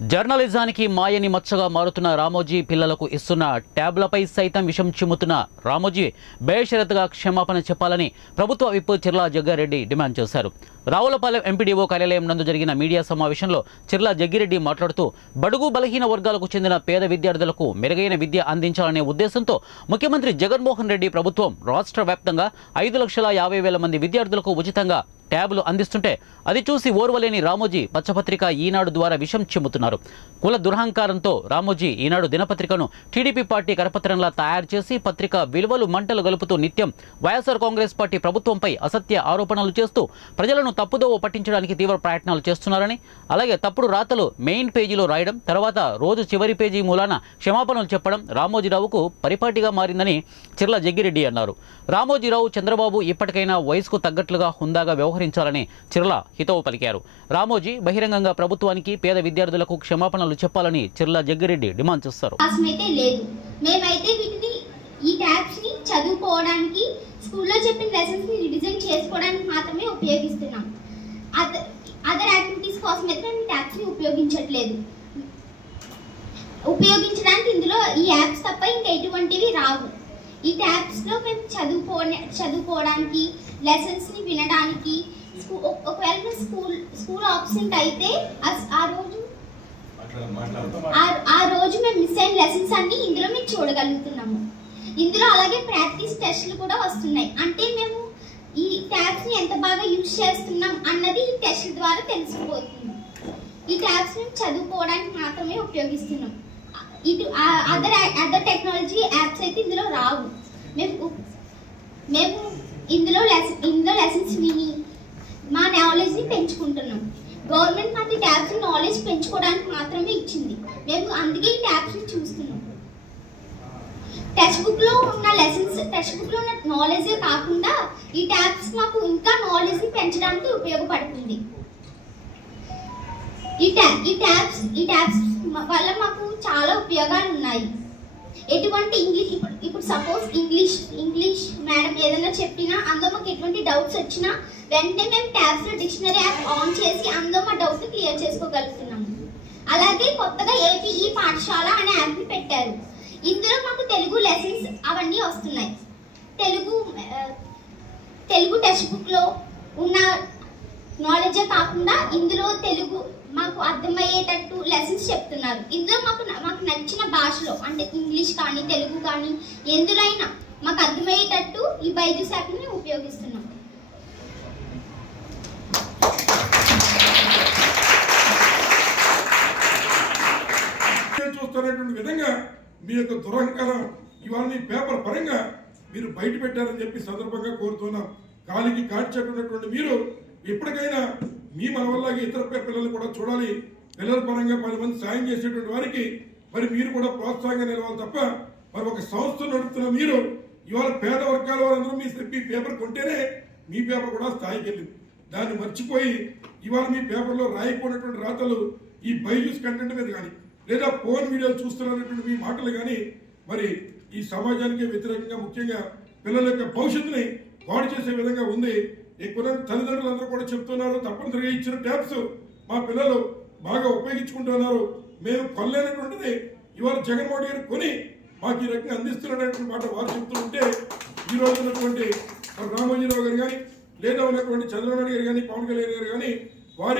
జర్నలిజానికి మాయని మచ్చగా మారుతున్న రామోజీ పిల్లలకు ఇస్తున్న ట్యాబ్లపై సైతం విషం చిమ్ముతున్న రామోజీ బేషరతుగా క్షమాపణ చెప్పాలని ప్రభుత్వ విప్ చిర్లా జగ్గారెడ్డి డిమాండ్ చేశారు. రావులపాలెం ఎంపీడీఓ కార్యాలయం నందు జరిగిన మీడియా సమావేశంలో చిర్లా జగ్గిరెడ్డి మాట్లాడుతూ బడుగు బలహీన వర్గాలకు చెందిన పేద విద్యార్థులకు మెరుగైన విద్య అందించాలనే ఉద్దేశంతో ముఖ్యమంత్రి జగన్మోహన్ రెడ్డి ప్రభుత్వం రాష్ట్ర వ్యాప్తంగా 5,50,000 మంది విద్యార్థులకు ఉచితంగా ట్యాబ్లు అందిస్తుంటే అది చూసి ఓర్వలేని రామోజీ పచ్చపత్రిక ఈనాడు ద్వారా విషం చిమ్ముతున్నారు. కుల దురహంకారంతో రామోజీ ఈనాడు దినపత్రికను టీడీపీ పార్టీ కరపత్రంలా తయారు చేసి పత్రిక విలువలు మంటలు గలుపుతూ నిత్యం వైఎస్ఆర్ కాంగ్రెస్ పార్టీ ప్రభుత్వంపై అసత్య ఆరోపణలు చేస్తూ ప్రజలను తప్పుదోవ పట్టించడానికి తీవ్ర ప్రయత్నాలు చేస్తున్నారని, అలాగే తప్పుడు రాతలు మెయిన్ పేజీలో రాయడం, తర్వాత రోజు చివరి పేజీ మూలాన క్షమాపణలు చెప్పడం రామోజీరావుకు పరిపాటిగా మారిందని చిర్లా జగ్గిరెడ్డి అన్నారు. రామోజీరావు చంద్రబాబు ఇప్పటికైనా వయసుకు తగ్గట్లుగా హుందాగా వ్యవహరించాలని చిర్లా హితవు పలికారు. రామోజీ బహిరంగంగా ప్రభుత్వానికి పేద విద్యార్థులకు క్షమాపణలు చెప్పాలని చిర్లా జగ్గిరెడ్డి డిమాండ్ చేస్తారు. ఈ ట్యాబ్స్ ని చదువుకోవడానికి స్కూల్లో చెప్పిన లెసన్స్ ని రివిజన్ చేసుకోవడానికి మాత్రమే ఉపయోగిస్తున్నాం. అదర్ యాక్టివిటీస్ కోసం అయితే మేము ట్యాబ్స్ ని ఉపయోగించడానికి ఇందులో ఈ యాప్స్ తప్ప ఇంకా ఎటువంటివి రావు. ఈ ట్యాబ్స్ లో మేము చదువుకోవడానికి లెసన్స్ ని వినడానికి ఒకవేళ స్కూల్ ఆబ్సెంట్ అయితే ఆ రోజు మేము మిస్ అయిన లెసన్స్ అన్ని ఇందులో మేము చూడగలుగుతున్నాము. ఇందులో అలాగే ప్రాక్టీస్ టెస్ట్లు కూడా వస్తున్నాయి. అంటే మేము ఈ ట్యాబ్స్ ని ఎంత బాగా యూజ్ చేస్తున్నాం అన్నది ఈ టెస్ట్ల ద్వారా తెలిసిపోతుంది. ఈ ట్యాబ్స్ ని చదువుకోవడానికి మాత్రమే ఉపయోగిస్తున్నాం. ఇటు అదర్ టెక్నాలజీ యాప్స్ అయితే ఇందులో రావు. మేము ఇందులో లెసన్స్ విని మా నాలెడ్జ్ ని పెంచుకుంటున్నాం. గవర్నమెంట్ మాకు ట్యాబ్స్ నాలెడ్జ్ పెంచుకోవడానికి మాత్రమే ఇచ్చింది. మేము అందుకే ఈ ట్యాబ్స్ ని చూస్తున్నాం. టెక్స్ట్ బుక్ లో ఉన్న నాలెడ్జ్ కాకుండా ఈ ట్యాబ్స్ మాకు ఇంకా నాలెడ్జ్ ని పెంచడానికి ఉపయోగపడుతుంది. ఈ ట్యాబ్స్ వల్ల మాకు చాలా ఉపయోగాలు ఉన్నాయి. ఎటువంటి ఇప్పుడు సపోజ్ ఇంగ్లీష్ మేడం ఏదైనా చెప్పినా అందులో మాకు ఎటువంటి డౌట్స్ వచ్చినా వెంటనే మేము ట్యాబ్స్ లో డిక్షనరీ యాప్ ఆన్ చేసి అందులో మా డౌట్ క్లియర్ చేసుకోగలుగుతున్నాము. అలాగే కొత్తగా ఏపీ పాఠశాల అనే యాప్ ని పెట్టారు. ఇందులో మాకు తెలుగు లెసన్స్ అవన్నీ వస్తున్నాయి. తెలుగు టెక్స్ట్ బుక్ లో ఉన్న నాలెడ్జే కాకుండా ఇందులో తెలుగు మాకు అర్థమయ్యేటట్టు లెసన్స్ చెప్తున్నారు. ఇందులో మాకు నచ్చిన భాషలో అంటే ఇంగ్లీష్ కానీ తెలుగు కానీ ఎందులో అయినా మాకు అర్థమయ్యేటట్టు ఈ బైజూస్ యాప్ ని ఉపయోగిస్తున్నాం. చూస్తున్నటువంటి విధంగా మీ యొక్క దురహంకారం ఇవాళ మీ పేపర్ పరంగా మీరు బయట పెట్టారని చెప్పి సందర్భంగా కోరుతున్నాం. కాలికి కాడ్చేటటువంటి మీరు ఎప్పటికైనా మీ మన వల్ల ఇతర పిల్లలు కూడా చూడాలి. పిల్లల పరంగా 10 మంది సాయం చేసేటువంటి వారికి మరి మీరు కూడా ప్రోత్సాహంగా నిలవాలి తప్ప మరి ఒక సంస్థ నడుపుతున్న మీరు ఇవాళ పేద వర్గాల వారందరూ మీ పేపర్ కొంటేనే మీ పేపర్ కూడా స్థాయికి వెళ్ళింది. దాన్ని మర్చిపోయి ఇవాళ మీ పేపర్లో రాయిపోయినటువంటి రాతలు ఈ బైజూస్ కంటెంట్ మీద కానీ లేదా ఫోన్ వీడియోలు చూస్తున్నటువంటి మీ మాటలు కానీ మరి ఈ సమాజానికి వ్యతిరేకంగా ముఖ్యంగా పిల్లల యొక్క భవిష్యత్తుని పాడు చేసే విధంగా ఉంది. ఎక్కువ తల్లిదండ్రులందరూ కూడా చెప్తున్నారు తప్పనిసరిగా ఇచ్చిన ట్యాబ్స్ మా పిల్లలు బాగా ఉపయోగించుకుంటున్నారు. మేము కొనలేనటువంటిది ఇవాళ జగన్మోహన్ గారు కొని మాకు ఈ రకంగా అందిస్తున్నటువంటి మాట వారు చెప్తూ ఉంటే ఈ రోజు ఉన్నటువంటి రామోజీరావు గారు కానీ లేదా ఉన్నటువంటి చంద్రబాబు నాయుడు గారు కానీ పవన్ కళ్యాణ్ గారు కానీ వారి